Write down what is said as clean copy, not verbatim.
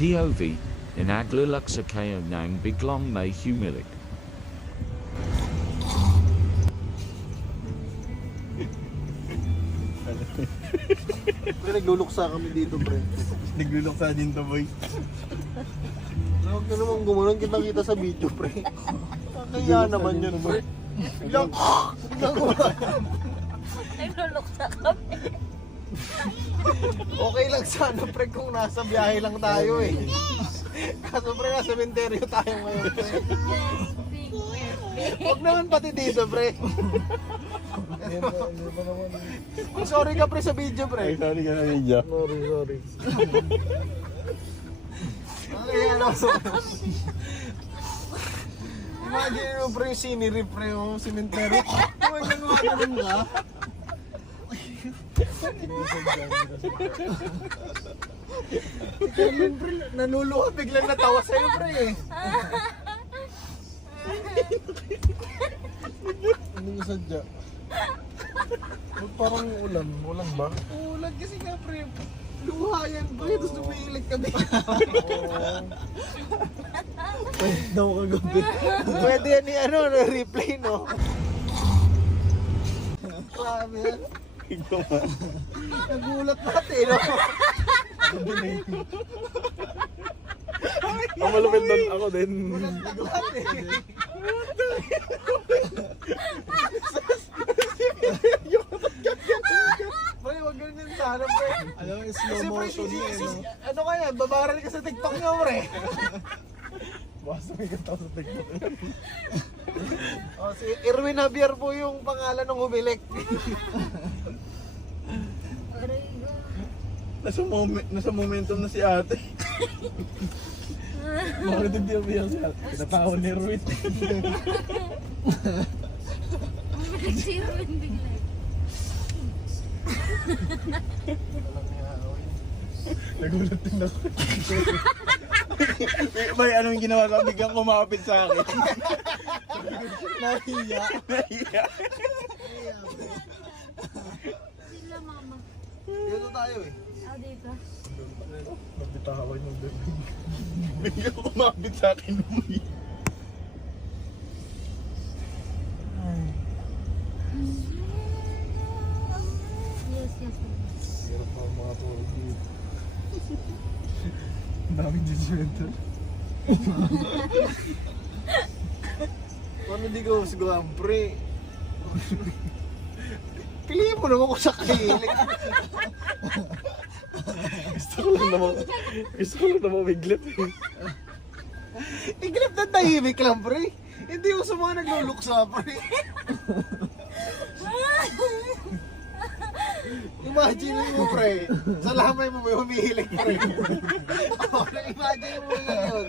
POV, inaglulak sa kayo ng biglang may humilik. Pre, nagluluksa kami dito, pre. Nagluluksa din to, boy. Huwag ka naman gumunan, kitang-kita sa video, pre. Kaya naman yun, pre. Biglang gumunan. Nagluluksa kami. Okay lang sana, pre, kung nasa biyahe lang tayo eh. Kaso, pre, nasa sementeryo tayo ngayon, pre. Huwag naman pati dito, pre. Sorry ka, pre, sa video, pre. Sorry ka na, Ninja. Sorry. Imagine mo, pre, yung scenery, pre, yung cemetery. Huwag nang ganun ka. Ikaw yun, pre, nanuluha, biglang natawa sa'yo, pre, eh. Ano yung sadya? Ba't parang ulan? Ulan ba? Ulan kasi nga, pre. Luha yan, pre. Tapos umiilig kami. Pwede daw kagabi. Pwede yan ni ano, replay, no? Grabe yan. Nagulat pati, no? Ang malupit doon, ako din. Nagulat eh. Pre, wag ganyan sana, pre. Alam mo, slow Kasi, pre, motion niya, no? ano kaya, babaral ka sa TikTok niya, pre. Basta may kanta sa TikTok. Si Erwin Javier po yung pangalan ng humilik. Nasa momentum na si ate. Makaritig di ako si ate. Pinatawa ni Erwin. Zero hindi lang. Nagulat din ako. May anong ginawa ka? Biglang kumapit sa akin. Nahiya. Nahiya. Sila mama. Dito tayo eh. Dito. Nabitawan yung bebe. Biglang kumapit sa akin. Yes. Hirap pa ang mga tulog dito. Ang daming judgmental. Paano di ko siguro, pre? Piliin mo naman kung sa kilig. Gusto ko lang naman biglat eh. Iglip na tahimik lang, pre. Hindi yung sa mga nagluluksa, pre. Imagine mo, pre. Sa lamay mo may humihilig, pre. Imagine mo yun.